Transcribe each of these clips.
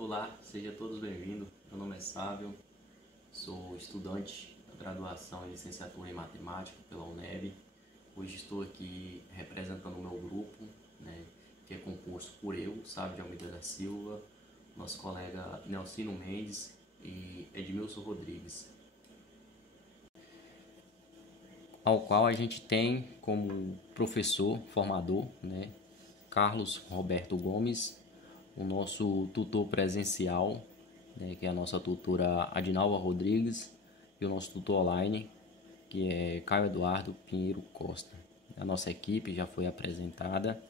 Olá, sejam todos bem-vindos. Meu nome é Sávio, sou estudante da graduação em licenciatura em matemática pela UNEB. Hoje estou aqui representando o meu grupo, que é composto por eu, Sávio de Almeida da Silva, nosso colega Nelcino Mendes e Edmilson Rodrigues, ao qual a gente tem como professor formador, Carlos Roberto Gomes, o nosso tutor presencial, que é a nossa tutora Adinalva Rodrigues, e o nosso tutor online, que é Caio Eduardo Pinheiro Costa. A nossa equipe já foi apresentada.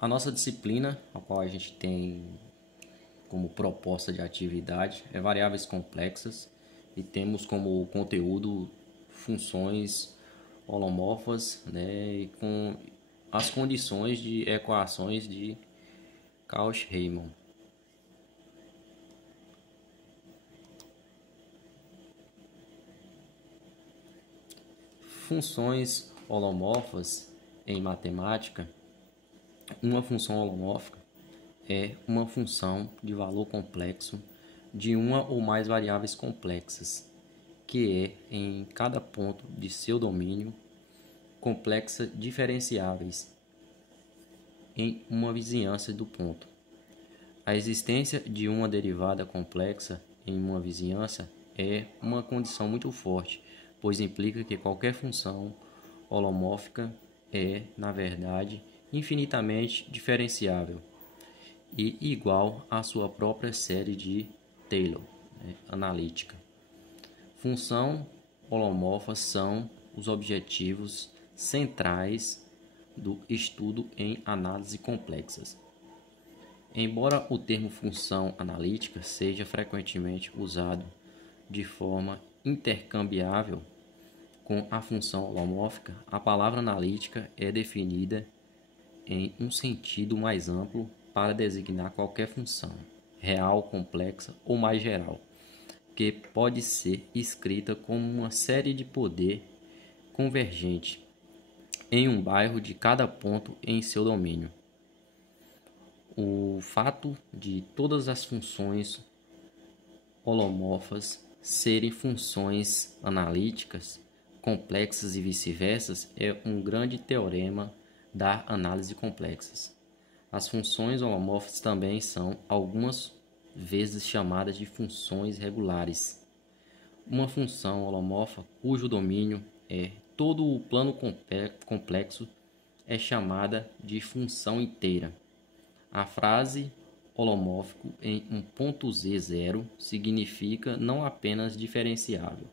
A nossa disciplina, a qual a gente tem como proposta de atividade, é variáveis complexas, e temos como conteúdo funções holomorfas, e com as condições de equações de Cauchy-Riemann. Funções holomorfas em matemática. Uma função holomórfica é uma função de valor complexo de uma ou mais variáveis complexas, que é, em cada ponto de seu domínio, complexa diferenciáveis em uma vizinhança do ponto. A existência de uma derivada complexa em uma vizinhança é uma condição muito forte, pois implica que qualquer função holomórfica é, na verdade, infinitamente diferenciável e igual à sua própria série de Taylor, analítica. Função holomorfa são os objetivos centrais do estudo em análise complexas. Embora o termo função analítica seja frequentemente usado de forma intercambiável com a função holomórfica, a palavra analítica é definida em um sentido mais amplo para designar qualquer função real, complexa ou mais geral, que pode ser escrita como uma série de poder convergente em um bairro de cada ponto em seu domínio. O fato de todas as funções holomorfas serem funções analíticas complexas e vice-versa é um grande teorema da análise complexas. As funções holomorfas também são algumas vezes chamadas de funções regulares. Uma função holomorfa cujo domínio é todo o plano complexo é chamada de função inteira. A frase holomórfico em um ponto Z0 significa não apenas diferenciável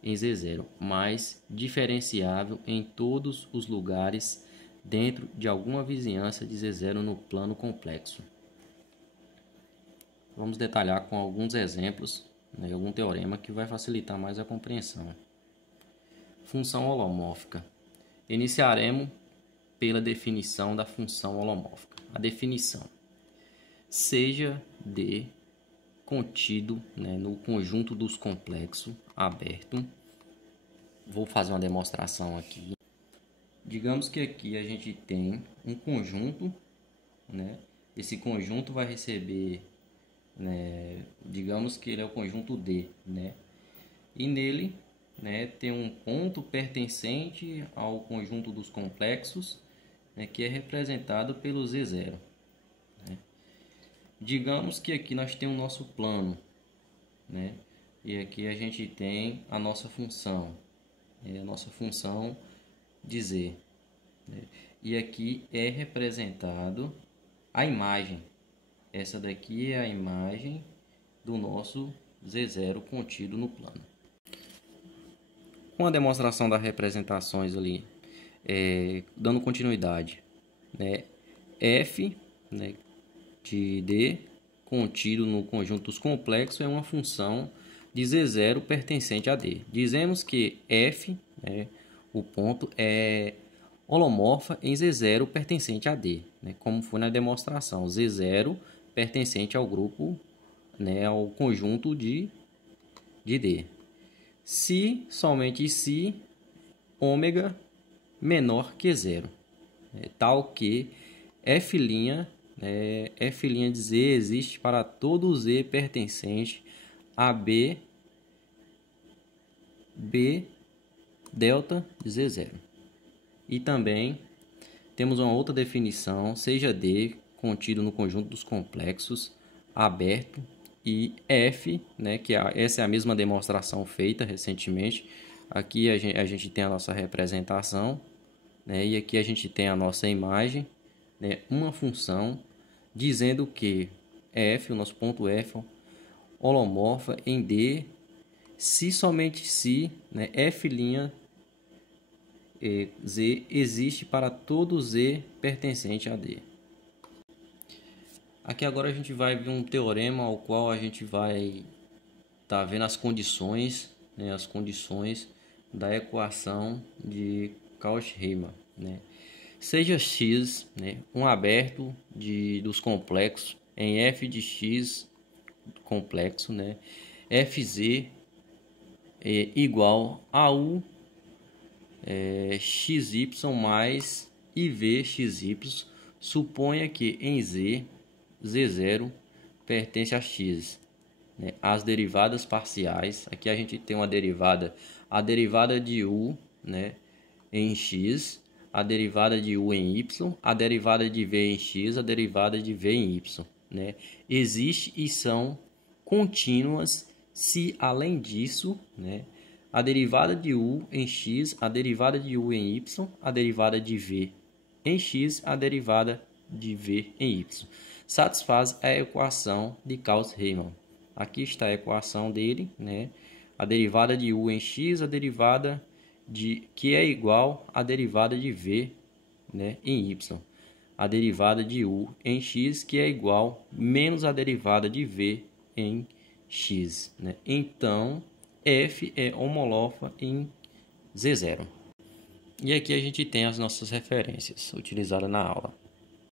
em Z0, mas diferenciável em todos os lugares dentro de alguma vizinhança de Z0 no plano complexo. Vamos detalhar com alguns exemplos, algum teorema que vai facilitar mais a compreensão. Função holomórfica. Iniciaremos pela definição da função holomórfica. A definição: seja D contido no conjunto dos complexos aberto. Vou fazer uma demonstração aqui. Digamos que aqui a gente tem um conjunto, esse conjunto vai receber, digamos que ele é o conjunto D, e nele tem um ponto pertencente ao conjunto dos complexos, que é representado pelo Z0. Digamos que aqui nós temos o nosso plano, e aqui a gente tem a nossa função, a nossa função de Z, e aqui é representado a imagem. Essa daqui é a imagem do nosso Z0 contido no plano. Com a demonstração das representações ali, dando continuidade, f de D contido no conjunto dos complexos é uma função de Z0 pertencente a D. Dizemos que f, o ponto, é holomorfa em Z0 pertencente a D, como foi na demonstração. Z0 pertencente ao grupo, ao conjunto de D. Se, somente se, ômega menor que zero, tal que f' F' de Z existe para todo Z pertencente a B delta de Z0. E também temos uma outra definição, seja D contido no conjunto dos complexos aberto e F, que essa é a mesma demonstração feita recentemente. Aqui a gente tem a nossa representação, e aqui a gente tem a nossa imagem, uma função dizendo que F, o nosso ponto F, holomorfa em D, se somente se F' Z existe para todo Z pertencente a D. Aqui agora a gente vai ver um teorema ao qual a gente vai estar vendo as condições, da equação de Cauchy-Riemann. Seja X um aberto dos complexos em F de X complexo, Fz é igual a U xy mais IV xy, suponha que em Z, Z0 pertence a X. As derivadas parciais, aqui a gente tem uma derivada, a derivada de U em X, a derivada de U em Y, a derivada de V em X, a derivada de V em Y. Existe e são contínuas se, além disso, a derivada de U em X, a derivada de U em Y, a derivada de V em X, a derivada de V em Y satisfaz a equação de Cauchy-Riemann. Aqui está a equação dele, a derivada de U em X, a derivada que é igual à derivada de V em Y. A derivada de U em X, que é igual menos a derivada de V em X. Então, F é homomorfa em Z0. E aqui a gente tem as nossas referências utilizadas na aula.